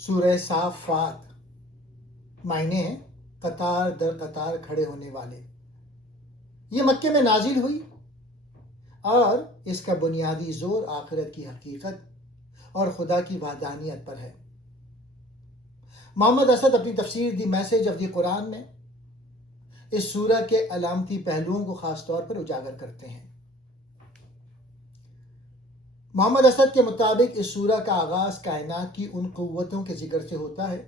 سورہ صافات معنی ہیں قطار در قطار کھڑے ہونے والے. یہ مکے میں نازل ہوئی اور اس کا بنیادی زور آخرت کی حقیقت اور خدا کی وحدانیت پر ہے. محمد اسد اپنی تفسیر دی میسج آف دی قرآن میں اس سورہ کے علامتی پہلوؤں کو خاص طور پر اجاگر کرتے ہیں. محمد اسد کے مطابق اس سورہ کا آغاز کائنات کی ان قوتوں کے ذکر سے ہوتا ہے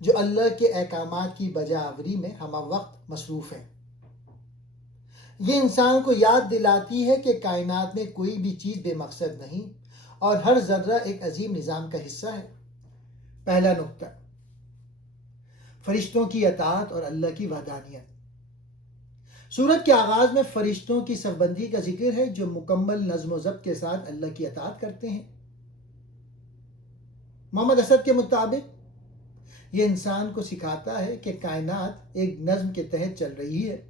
جو اللہ کے احکامات کی بجا آوری میں ہمہ وقت مصروف ہیں. یہ انسان کو یاد دلاتی ہے کہ کائنات میں کوئی بھی چیز بے مقصد نہیں اور ہر ذرہ ایک عظیم نظام کا حصہ ہے. پہلا نقطہ، فرشتوں کی اطاعت اور اللہ کی وحدانیت. سورت کے آغاز میں فرشتوں کی صف بندی کا ذکر ہے جو مکمل نظم و ضبط کے ساتھ اللہ کی اطاعت کرتے ہیں. محمد اسد کے مطابق یہ انسان کو سکھاتا ہے کہ کائنات ایک نظم کے تحت چل رہی ہے،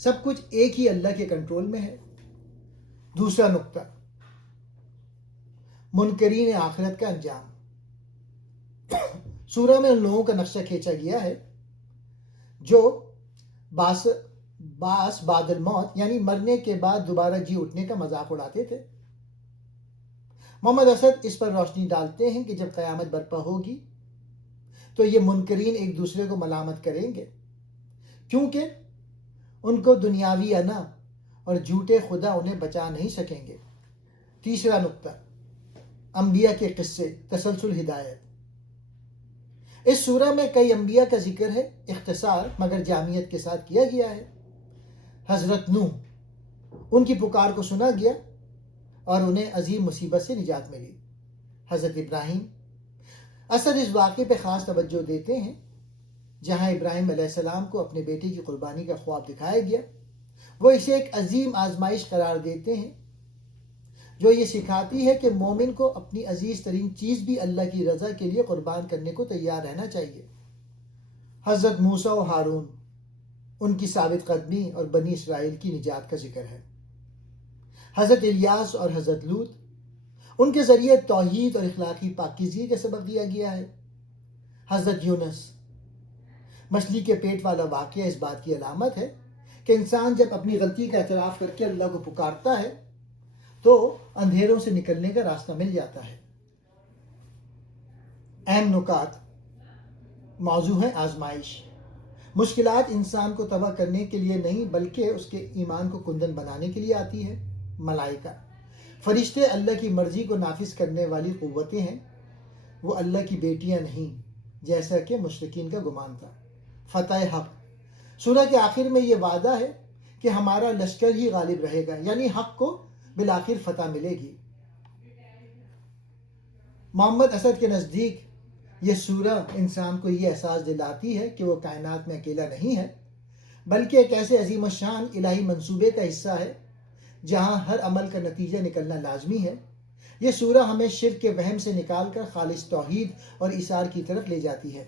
سب کچھ ایک ہی اللہ کے کنٹرول میں ہے. دوسرا نقطہ، منکرین آخرت کا انجام. سورہ میں ان لوگوں کا نقشہ کھینچا گیا ہے جو باس بعد الموت یعنی مرنے کے بعد دوبارہ جی اٹھنے کا مذاق اڑاتے تھے. محمد اسد اس پر روشنی ڈالتے ہیں کہ جب قیامت برپا ہوگی تو یہ منکرین ایک دوسرے کو ملامت کریں گے کیونکہ ان کو دنیاوی انا اور جھوٹے خدا انہیں بچا نہیں سکیں گے. تیسرا نقطہ، انبیاء کے قصے، تسلسل ہدایت. اس سورہ میں کئی انبیاء کا ذکر ہے، اختصار مگر جامعیت کے ساتھ کیا گیا ہے. حضرت نوح، ان کی پکار کو سنا گیا اور انہیں عظیم مصیبت سے نجات ملی. حضرت ابراہیم. اسد اس واقعے پہ خاص توجہ دیتے ہیں جہاں ابراہیم علیہ السلام کو اپنے بیٹے کی قربانی کا خواب دکھایا گیا. وہ اسے ایک عظیم آزمائش قرار دیتے ہیں جو یہ سکھاتی ہے کہ مومن کو اپنی عزیز ترین چیز بھی اللہ کی رضا کے لیے قربان کرنے کو تیار رہنا چاہیے. حضرت موسیٰ و ہارون، ان کی ثابت قدمی اور بنی اسرائیل کی نجات کا ذکر ہے. حضرت الیاس اور حضرت لوط، ان کے ذریعے توحید اور اخلاقی پاکیزگی کا سبق دیا گیا ہے. حضرت یونس، مچھلی کے پیٹ والا واقعہ اس بات کی علامت ہے کہ انسان جب اپنی غلطی کا اعتراف کر کے اللہ کو پکارتا ہے تو اندھیروں سے نکلنے کا راستہ مل جاتا ہے. اہم نکات. موضوع ہے آزمائش. مشکلات انسان کو تباہ کرنے کے لیے نہیں بلکہ اس کے ایمان کو کندن بنانے کے لیے آتی ہے. ملائکہ، فرشتے اللہ کی مرضی کو نافذ کرنے والی قوتیں ہیں، وہ اللہ کی بیٹیاں نہیں جیسا کہ مشرکین کا گمان تھا. فتح حق. سورہ کے آخر میں یہ وعدہ ہے کہ ہمارا لشکر ہی غالب رہے گا، یعنی حق کو بالآخر فتح ملے گی. محمد اسد کے نزدیک یہ سورہ انسان کو یہ احساس دلاتی ہے کہ وہ کائنات میں اکیلا نہیں ہے بلکہ ایک ایسے عظیم الشان الہی منصوبے کا حصہ ہے جہاں ہر عمل کا نتیجہ نکلنا لازمی ہے. یہ سورہ ہمیں شرک کے وہم سے نکال کر خالص توحید اور ایثار کی طرف لے جاتی ہے.